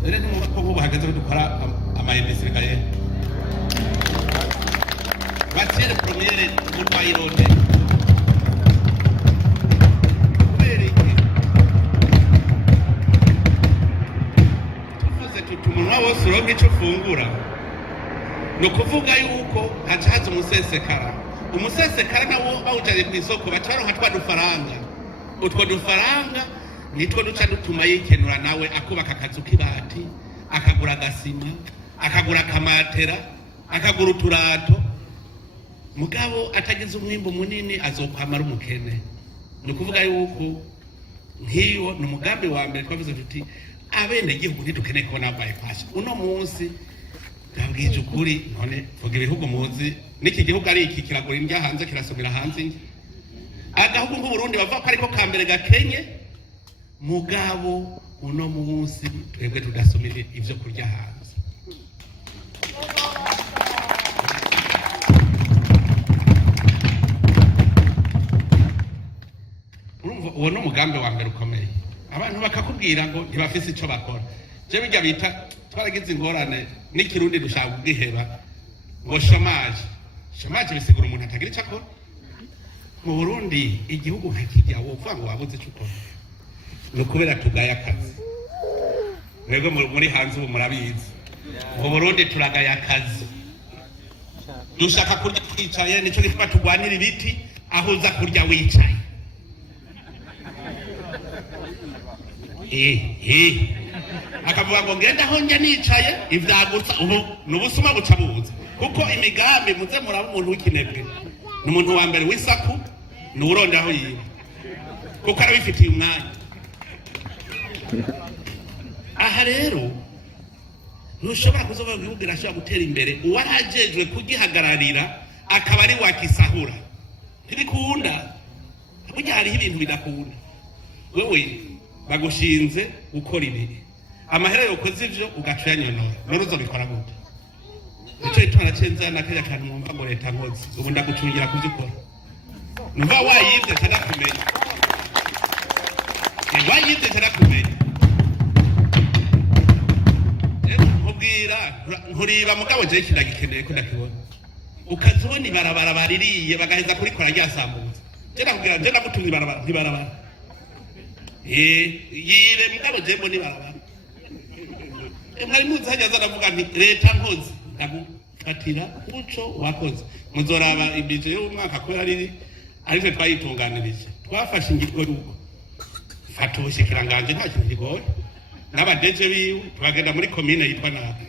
rero n'umuko ubu hageze ko dukora amayindisire gaye matière première mu twayirode kuronka icyo ufungura ni ukuvuga yuko haca haza umusesekara nawo bawujyanye ku isoko baca baronka twa dufaranga. Utwo dufaranga nitwo duca dutuma yikenura nawe akubaka akazu k'ibati, akagura agasima, akagura akamatera, akagura uturato. Mugabo atagize umwimbo munini azokwamara umukene. Ni ukuvuga yuko nk'iyo ni umugambi wa mbere twavuze tuti abene igihugu ntidukeneye kubona bypass. Uno munsi ndabwije ukuri none vuga ibihugu muzi n'iki gihugu ari iki kiragura indya hanze kirasubira hanze. Agahugu nk'Uburundi bavuga ko ariko kambere gakenye, mugabo uno munsi twebwe tudasomera ivyo kurya hanze. Uwo ni umugambi wa mbere ukomeye. Abantu bakakubwira ngo ntibafise icyo bakora. Je bijya bita twaragize ingorane n'ikirundi dushaka kubwiheba ngo chômage bisigura umuntu atagira icyo akora. Mu Burundi igihugu ntakijya wovuga ngo wabuze icyo ukora. Ni kubera tugaya akazi. Mwebwe muri hanze ubu murabizi. Mu Burundi turagaya akazi. Dushaka kurya twicaye, nicyo gituma tugwanira ibiti aho uza kurya wicaye. Akavuga ngo ngenda aho njya nicaye ivyagutsa ubu n'ubusuma buca buza kuko imigambi muze muraba umuntu w'ikinebwe n'umuntu wa mbere w'isaku n'uronda aho yiba kuko arabifitiye umwanya. Aha rero ntushobora kuzoba igihugu irashobora gutera imbere uwarajejwe kugihagararira akaba ari wakisahura. Ntibikunda, burya hariho ibintu bidakunda. Wewe bagushinze gukora ibi, amahera yokoze ivyo ugaca uyanyonora, none uzobikora gute? Nicyo gituma nacenze nakajya kantu mwumva ngo leta nkozi ubu ndagucungira kuvyukora. Numva wayivye tarakumenya, wayivye tarakumenya. Nkubwira nkuriba mugabo je kindagikeneye ko ndakibona. Ukazibona ibarabara baririye bagaheza kurikora ryasambutse. Je nakubwira je nagutumye ibarabara ntibarabara. Yire mugabo je mbona ibarabara. Mwari muzi hajya zaravuga nti leta nkozi ndagufatira uco wakoze. Muzoraba ibije y'umwaka ko ari twayitunganirije. Twafashe ingirwa ruko. Fata ubushikiranganje nta kintu kigoye. N'abadeje biwe twagenda muri commune yitwa nabi.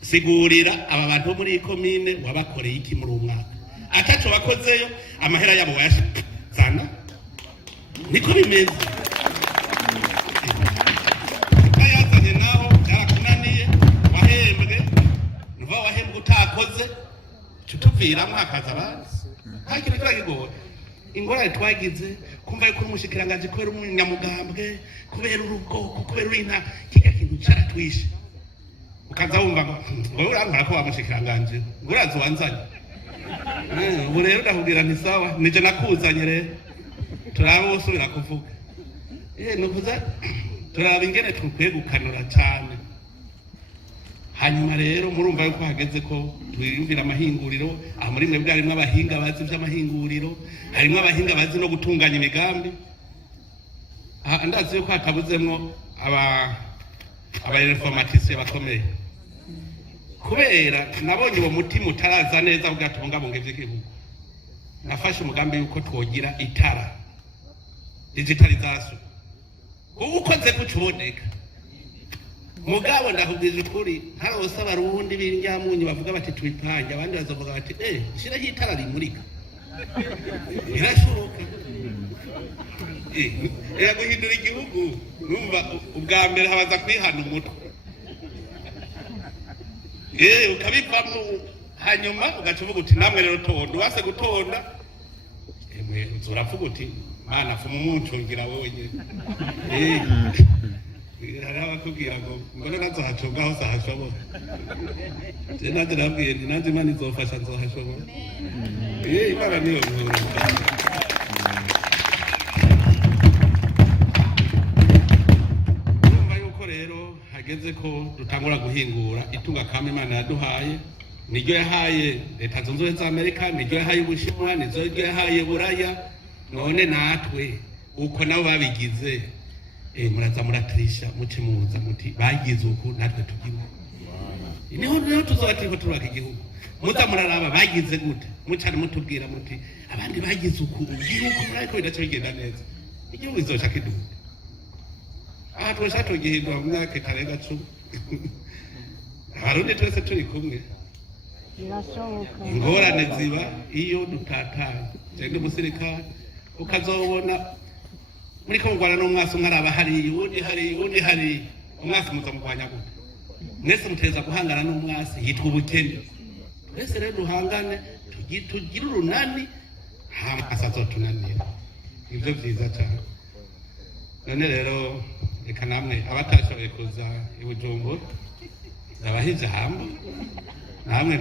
Sigurira aba bantu muri commune wabakoreye iki muri umwaka. Ataco bakozeyo amahera yabo wayashana. Niko bimeze. Kayazanye naho yarakunaniye wahembwe nuva wahembwe utakoze tutuvira mwakaza abanzi. Hakiri kiragigoye. Ingorane twagize kumva yuko umushikiranganje kubera umunyamugambwe kubera urubwoko kubera urina kiga kintu caratwishe. Ukaza wumva ngo urankora ko wamushikiranganje urazo wanzanye. Ubu rero ndakubwira nti sawa nije nakuzanye rero turaba usubira kuvuga. Nukuza turaba ingene tukwiye gukanura cyane. Hanyuma rero murumva yuko hageze ko twiyumvira amahinguriro. Aha muri mwe bwarimwe abahinga bazi by'amahinguriro, harimo abahinga bazi no gutunganya imigambi. Ndazi yuko hatabuzemwo aba informaticiens bakomeye. Kubera nabonye uwo mutima utaraza neza ugatungabunga ivy'igihugu. Nafashe umugambi yuko twogira itara digitalization. Ubu ukoze kucuboneka. Mugabo ndakubwije ukuri harose abarundi b'indyamunyi bavuga bati twipange abandi bazovuga bati shira hitara rimurika. Irashoboka. Guhindura igihugu numva ubwa mbere habaza kwihana umutwe. Ukabivamo hanyuma ugacuvuga uti namwe rero tonda wase gutonda uzuravuga uti mana fuma umuncungira wonye. Harabakubwira ngo mbona nazohacunga aho sahashobora. Je nanje nabwiye nti nanje Imana izofasha nzohashobora. Imana niyo nkuru. Urumva yuko rero hageze ko dutangura guhingura itunga kama Imana yaduhaye. Niryo yahaye Leta Zunze Ubumwe za Amerika, niryo yahaye Ubushinwa, niryo yahaye Buraya. None natwe uko nabo babigize muraza muratirisha muce muza muti bagize uko natwe tugiwe. niho rero tuzoba turiko turubaka igihugu muza muraraba bagize gute mucane mutubwira muti abandi bagize uku igihugu ariko bidaca bigenda neza igihugu izoca kiduga aha twosha tugihindura mu myaka itarenga 10 abarundi twese turi kumwe ingorane ziba iyo dutatanye cyangwa umusirikare ukazobona muri ko ngwana n'umwasi umwe araba hari undi hari umwasi muza mugwanya gute mwese muteza guhangana n'umwasi yitwa ubukene twese rero duhangane tugire urunani hama asazotunanira ibyo byiza cyane none rero reka namwe abatashoboye kuza i Bujumbura ndabahize hamwe namwe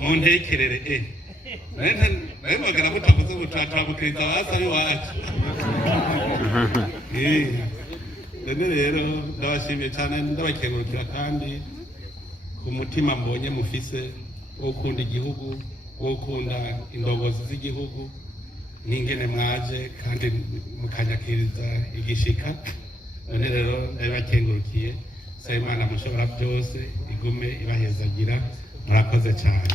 muntekerere nawe magana mutavuze gutwatwamukiriza abasari wacu none rero ndabashimiye cyane ndabakengurukira kandi ku mutima mbonye mufise wo gukunda igihugu wo gukunda indongozi z'igihugu n'ingene mwaje kandi mukanyakiriza igishika none rero ndabakengurukiye saba Imana mushobora byose igume ibahezagira murakoze cyane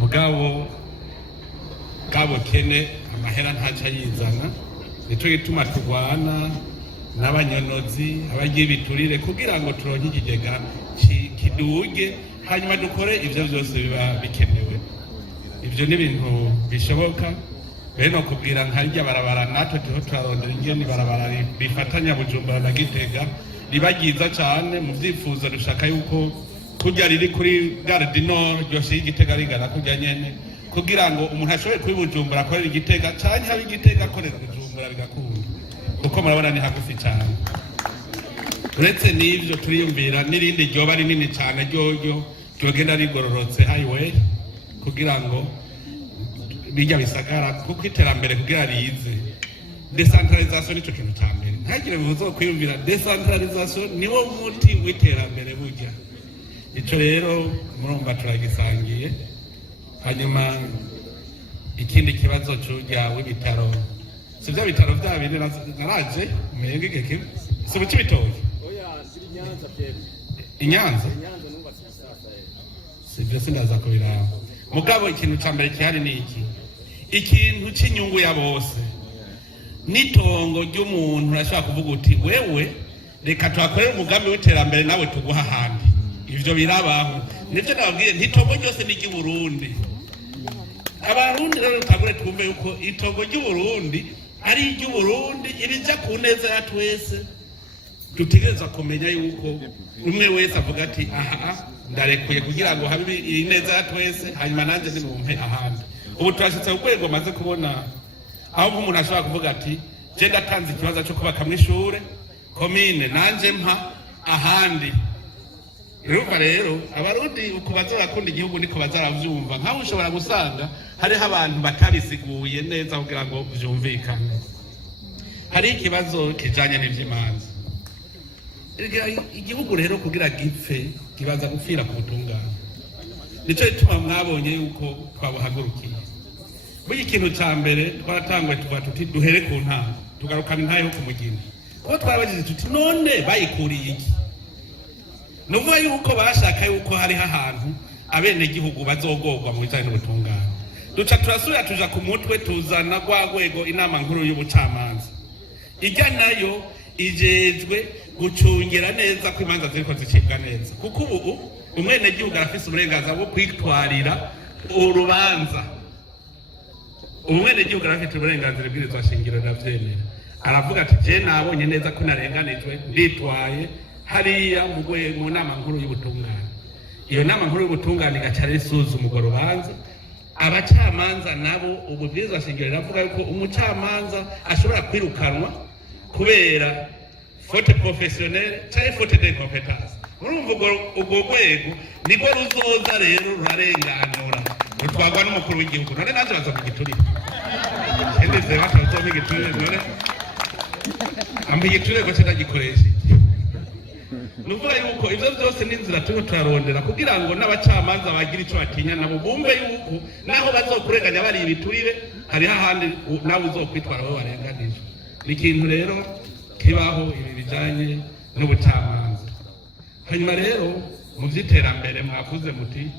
mugabo bwabukene amahera ntaca yizana nicyo gituma turwana n'abanyonozi abagiye biturire kugira ngo turonke ikigega kiduge hanyuma dukore ibyo byose biba bikenewe ibyo ni ibintu bishoboka bene kubwira nkarya barabara natwe tuho turarondera ingene barabara bifatanya Bujumbura na Gitega riba ryiza cyane mu byifuzo dushaka yuko kujya riri kuri Gare du Nord ryose y'Igitega rigana kujya nyene kugira ngo umuntu ashobore kuri Bujumbura akorera Igitega cyane habe Igitega akorera Bujumbura bigakunda kuko murabona ni hagufi cyane uretse n'ivyo turiyumvira n'irindi ryoba rinini cyane ryoryo ryogenda rigororotse highway kugira ngo bijya bisagara kuko iterambere kugira rize decentralisation nicyo kintu cya mbere ntagire bivuze kwiyumvira decentralisation niwo muti w'iterambere burya icyo rero murumva turagisangiye hanyuma ikindi kibazo cy'ujya w'ibitaro si bya bitaro bya bindi naraje mwenge geke si buki bitoye Inyanza si byo sindaza kubiraba mugabo ikintu cya mbere kihari ni iki ikintu cy'inyungu ya bose n'itongo ry'umuntu urashobora kuvuga uti wewe reka tuhakorere umugambi w'iterambere nawe tuguha ahandi ivyo birabaho nivyo nababwiye n'itongo ryose ni ry'Uburundi abarundi rero tagure twumve yuko itongo ry'Uburundi ari iry'Uburundi irija ku neza ya twese dutegereza kumenya yuko umwe wese avuga ati aha ndarekuye kugira ngo habe ineza ya twese hanyuma nanjye ni mumpe ahandi ubu turashitse ku rwego maze kubona aho umuntu ashobora kuvuga ati je ndatanze ikibazo cyo kubaka mu ishure komine nanje mpa ahandi rero abarundi uko bazorakunda igihugu niko bazaravyumva nkaho ushobora gusanga hariho abantu batabisiguye neza kugira ngo vyumvikane hari ikibazo kijanye n'ivy'imanza igihugu rero kugira gipfe kibaza gupfira ku butungane nicyo gituma mwabonye yuko twabuhagurukiye buri ikintu cya mbere twaratangwe tuvuga tuti duhere ku ntanga tugarukana intayo ku mugina kuko twabajije tuti none bayikuriye iki nuvuga yuko bashaka yuko hariho ahantu abenegihugu bazogorwa mu bijanye n'ubutungane duca turasubira tuja ku mutwe tuzana rwa rwego inama nkuru y'ubucamanza ijya nayo ijejwe gucungira neza ko imanza ziriko zicibwa neza kuko ubu umwenegihugu arafise uburenganzira bwo kwitwarira urubanza umwenegihugu arafite uburenganzira bw'irizwa shingiro ndavyemera aravuga ati je nabonye neza ko narenganijwe nditwaye hariya mu nama nkuru y'ubutungane iyo nama nkuru y'ubutungane igaca risuzuma urwo rubanza abacamanza nabo ubu bwirizwa shingiro riravuga yuko umucamanza ashobora kwirukanwa kubera faute professionnelle cyangwa faute d'incompétence urumva urwo rwego nibwo ruzoza rero rurarenganura rutwagwa n'umukuru w'igihugu none nanjye baza kugiturira endeze batazompa igiturire none ampa igiturire ko ndagikoresha nuvuga yuko ivyo byose n'inzira turiko turarondera kugira ngo n'abacamanza bagira ico batinya nabo bumve yuko naho bazokurenganya bari ibiturire hariho ahandi nawe uzokwitwara wowe warenganije ni ikintu rero kibaho ibi bijanye n'ubucamanza. Hanyuma rero mu by'iterambere mwavuze muti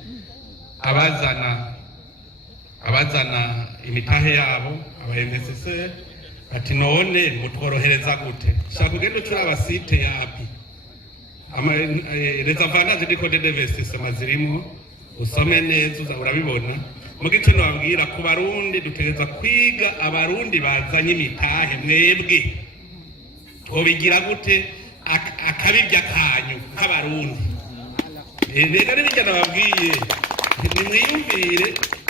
abazana imitahe yabo aba-MSC ati none mutworohereza gute? Shaka kugenda ucura abasite yapi les avantages du code d'investissement zirimo usome neza urabibona. Mu gice nababwira ku barundi dutegereza kwiga abarundi bazanye imitahe mwebwe twobigira gute akabirya kanyu nk'abarundi. Rega n'ibijya nababwiye nimwiyumvire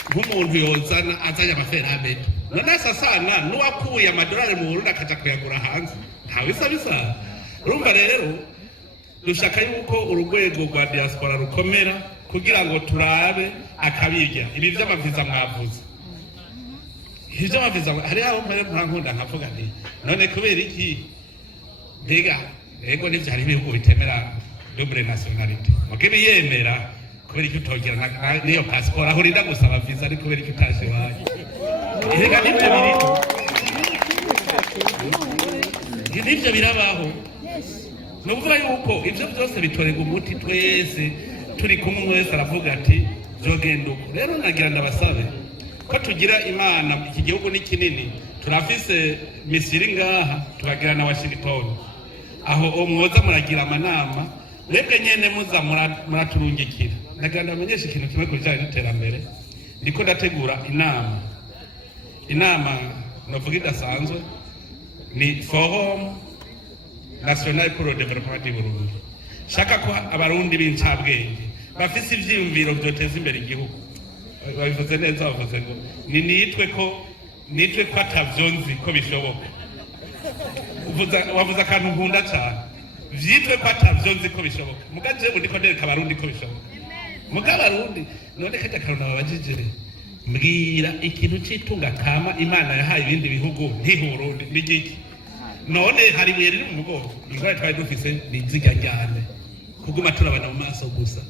nk'umuntu yozana azanye amaferamenti none sasana n'uwakuye amadolari mu Burundi akaja kuyagura hanze bisa. Urumva rero dushaka yuko urugwego rwa diaspora rukomera kugira ngo turabe akabirya ibi vy'amaviza mwavuze. Ivyo amaviza hari aho mpere nkunda nkavuga nti none kubera iki mbega ego n'ivyo hari ibihugu bitemera double nationality mugebe yemera kubera iki utogira niyo passport aho urinda gusaba visa ari kubera iki utashe waje. Ega nivyo biriko nivyo birabaho. Nukuvuga yuko ivyo byose bitorega umuti twese turi kumwe wese aravuga ati zogenda uko. Rero nagira ndabasabe ko tugira imana, iki gihugu ni kinini, turafise Misiri ngaha tukagira na Washington aho mwoza muragira amanama mwebwe nyene muza muraturungikira. Nagira ndamenyesha ikintu kimwe kujanye n'iterambere. Ndiko ndategura inama novuga idasanzwe ni Forum National pour le Développement du Burundi. Shaka ko abarundi b'incabwenge bafise ivyiyumviro vyoteza imbere igihugu. Babivuze neza, bavuze ngo nitwe ko atavyonzi ko bishoboka. Wavuze akantu nkunda cyane, vyitwe ko atavyonzi ko bishoboka. Mugaje undi ko ndereka abarundi ko bishoboka. Mugabarundi none kaje karona babajijere mbwira ikintu citunga kama Imana yahaye ibindi bihugu nk'Uburundi n'igiki. None hari weri mu mugongo ingwara twari dufise niziga cyane kuguma turabana mu maso gusa.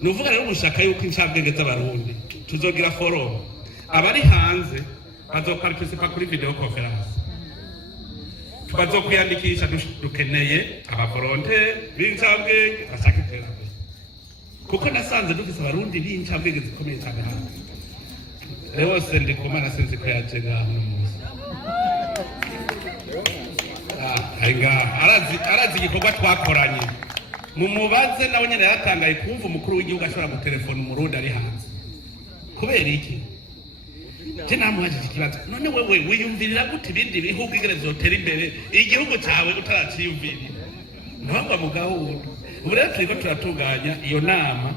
Nuvuga rero mushaka yuko incabwenge z'abarundi tuzogira forum abari hanze bazoparticipa kuri video conference. Tubazokwiyandikisha dukeneye abavolontaire b'incabwenge bashaka iterambere kuko nasanze dufise abarundi b'incabwenge zikomeye cyane hano. Rero sende kumana sinzi ko yaje ngaho no munsi arazi igikorwa twakoranye mumubaze nawe nyene yatangaye kumva umukuru w'igihugu ashobora gutelefona umurundi ari hanze kubera iki. Je namuhajije ikibazo none wewe wiyumvirira gute ibindi bihugu igere zotera imbere igihugu cyawe utaraciyumvirira ntwagwa mu gahunda. Ubu rero turiko turatunganya iyo nama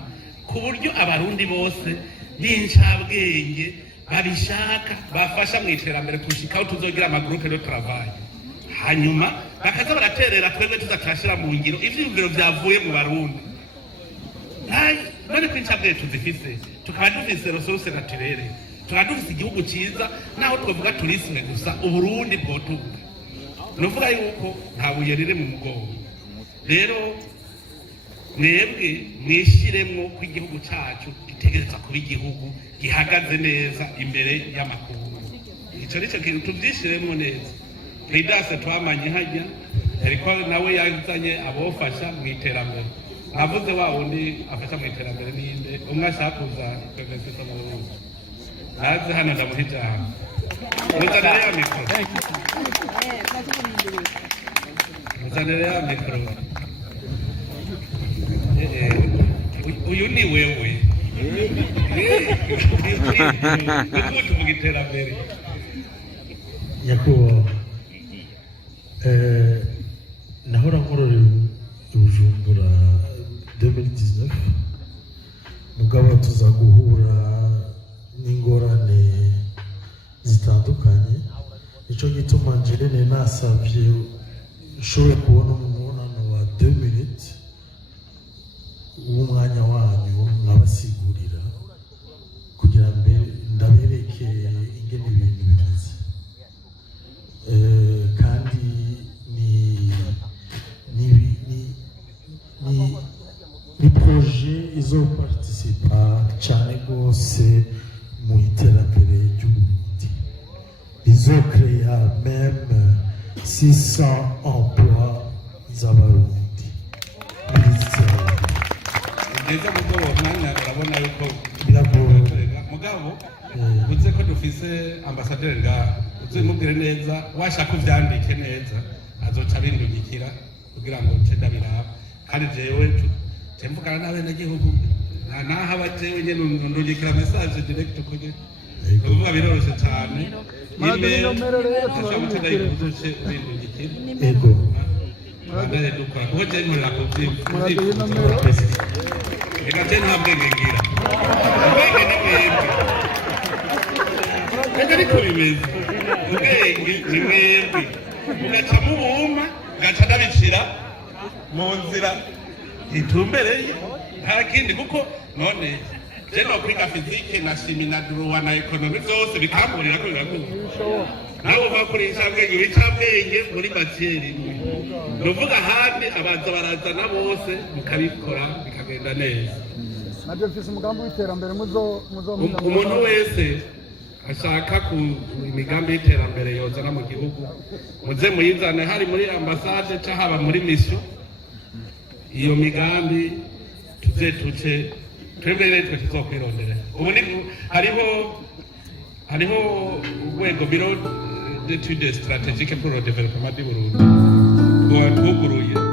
ku buryo abarundi bose b'incabwenge babishaka bafasha mu iterambere kushikaho tuzogira amagroupe de travail hanyuma bakaza baraterera twebwe tuzaturashira mu ngiro ivyiyumviro vyavuye mu barundi. None kw'incabwenge tuzifise tukaba dufise ressources naturelles tukaba dufise igihugu ciza naho twavuga turisme gusa Uburundi bwotunga. Nuvuga yuko nta buye riri mu mugongo. Rero mwebwe mwishiremwo ko igihugu cacu gitegereza kuba igihugu gihagaze neza imbere y'amakungu. Ico nico kintu tuvyishiremwo neza. Lidase twamanye hajya ariko nawe yazanye abofasha mu iterambere. Navuze wa wundi afasha mu iterambere ninde umwe ashakuza kwegeza mu Burundi. Naze hano ndamuhijana. Muzanire ya mikro. Muzanire ya mikro. Uyu ni wewe. Umuntu mu iterambere. Nyakubahwa nahora nkorora Bujumbura 2019 mugabo tuza guhura n'ingorane zitandukanye. Nico gituma njene nasavye showe kubona umunonano wa 2 minutes umwanya wanyu mwabasigurira kugira ndabereke ingene ibintu bimeze. Kandi ni projet izoparticipa cyane rwose mu iterambere ry'Uburundi, izokreya meme 600 emplois z'abarundi ugeze mu bwo mwanya urabona yuko biragoye mugabo uze ko dufise ambasaderi ngaha uzimubwire neza washaka uvyandike neza azoca abindungikira kugira ngo nce ndabiraba kandi jewe mvugana n'abenegihugu naho abajewe nyene ndungikira message direct kugira kuvuga biroroshe cyane ego bandare dukora kuko je nkorera ku reka je nta bwenge ngira ubwenge ni mwebwe reka ariko bimeze ubwenge ni mwebwe mugaca mubuma gaca ndabicira mu nzira itumbereye nta kindi kuko none je no kwiga fizike na shimi na droit na ekonomi zose bikamburira ko biraguha nawe uva kuri incabwenge w'icabwenge muri matiere imwe nuvuga ahandi abaza barazana bose mukabikora bikagenda neza nabyo mfise umugambi w'iterambere umuntu wese ashaka ku imigambi y'iterambere yozana mu gihugu muze muyizane hari muri ambasade cyangwa haba muri mission iyo migambi tuce twebwe rero tuzokwirondera ubu hariho urwego biro d'études stratégiques pour le développement du Burundi rwatuguruye